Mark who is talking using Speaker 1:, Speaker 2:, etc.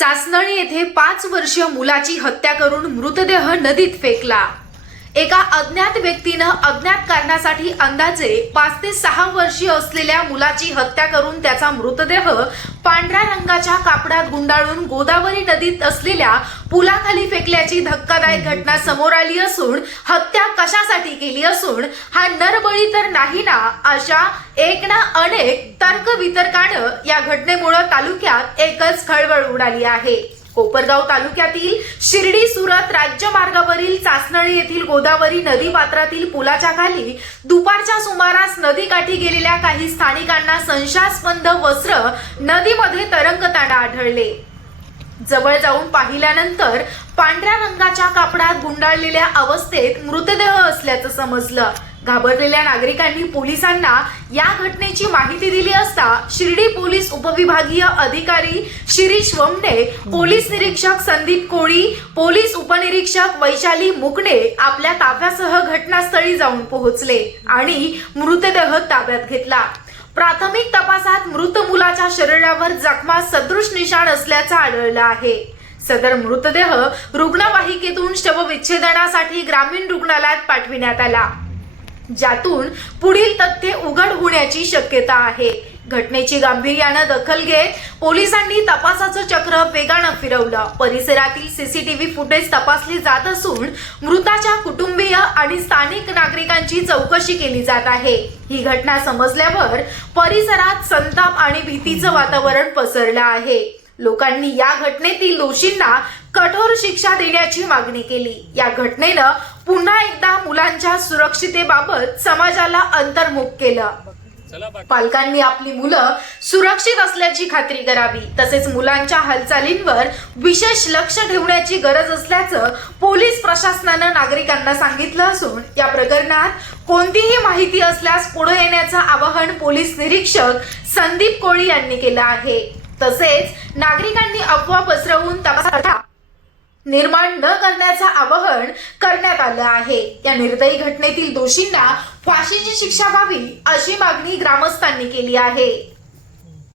Speaker 1: चासनळी येथे पाच वर्षीय मुलाची हत्या करून मृतदेह नदीत फेकला. एका अज्ञात व्यक्तीनं अज्ञात कारणासाठी अंदाजे पाच ते सहा वर्षीय असलेल्या मुलाची हत्या करून त्याचा मृतदेह पांढऱ्या रंगाच्या कापडात गुंडाळून गोदावरी नदीत असलेल्या पुलाखाली फेकल्याची धक्कादायक घटना समोर आली असून हत्या कशासाठी केली असून हा नरबळी तर नाही ना अशा एक ना अनेक तर्कवितर्कानं या घटनेमुळे तालुक्यात एकच खळबळ उडाली आहे. कोपरगाव तालुक्यातील शिर्डी सुरत राज्य मार्गावरील चासनळी येथील गोदावरी नदी पात्रातील पुलाच्या खाली दुपारच्या सुमारास नदीकाठी गेलेल्या काही स्थानिकांना संशयास्पद वस्त्र नदीमध्ये तरंगताना आढळले. जवळ जाऊन पाहिल्यानंतर पांढऱ्या रंगाच्या कापडात गुंडाळलेल्या अवस्थेत मृतदेह असल्याचं समजलं. घाबरलेल्या नागरिकांनी पोलिसांना या घटनेची माहिती दिली असता शिर्डी पोलीस उपविभागीय अधिकारी शिरीष वमडे पोलीस निरीक्षक संदीप कोळी पोलीस उपनिरीक्षक वैशाली मुकणे आपल्या ताफ्यासह घटनास्थळी जाऊन पोहोचले आणि मृतदेह ताब्यात घेतला. प्राथमिक तपासात मृत मुलाच्या शरीरावर जखमा सदृश निशाण असल्याचं आढळलं आहे. सदर मृतदेह रुग्णवाहिकेतून शवविच्छेदनासाठी ग्रामीण रुग्णालयात पाठविण्यात आला. ज्यातून पुढील तथ्ये उघड होण्याची शक्यता आहे. घटनेची गांभीर्यानं दखल घेत पोलिसांनी तपासाचं चक्र वेगानं फिरवलं. परिसरातील सीसीटीव्ही फुटेज तपासली जात असून मृताच्या कुटुंबीय आणि स्थानिक नागरिकांची चौकशी केली जात आहे. ही घटना समजल्यावर परिसरात संताप आणि भीतीचं वातावरण पसरलं आहे. लोकांनी या घटनेतील दोषींना कठोर शिक्षा देण्याची मागणी केली. या घटनेनं पुन्हा एकदा मुलांच्या सुरक्षितेबाबत समाजाला अंतर्मुख केलं. पालकांनी आपली मुलं सुरक्षित असल्याची खात्री करावी. तसेच मुलांच्या हालचालींवर विशेष लक्ष ठेवण्याची गरज असल्याचं पोलीस प्रशासनानं नागरिकांना सांगितलं असून या प्रकरणात कोणतीही माहिती असल्यास पुढे येण्याचं आवाहन पोलीस निरीक्षक संदीप कोळी यांनी केलं आहे. तसेच नागरिकांनी अफवा पसरवून तपासाचा निर्माण न करण्याचं आवाहन पण करण्यात आलं आहे. या निर्दयी घटनेतील दोषींना फाशीची शिक्षा व्हावी अशी मागणी ग्रामस्थांनी केली आहे.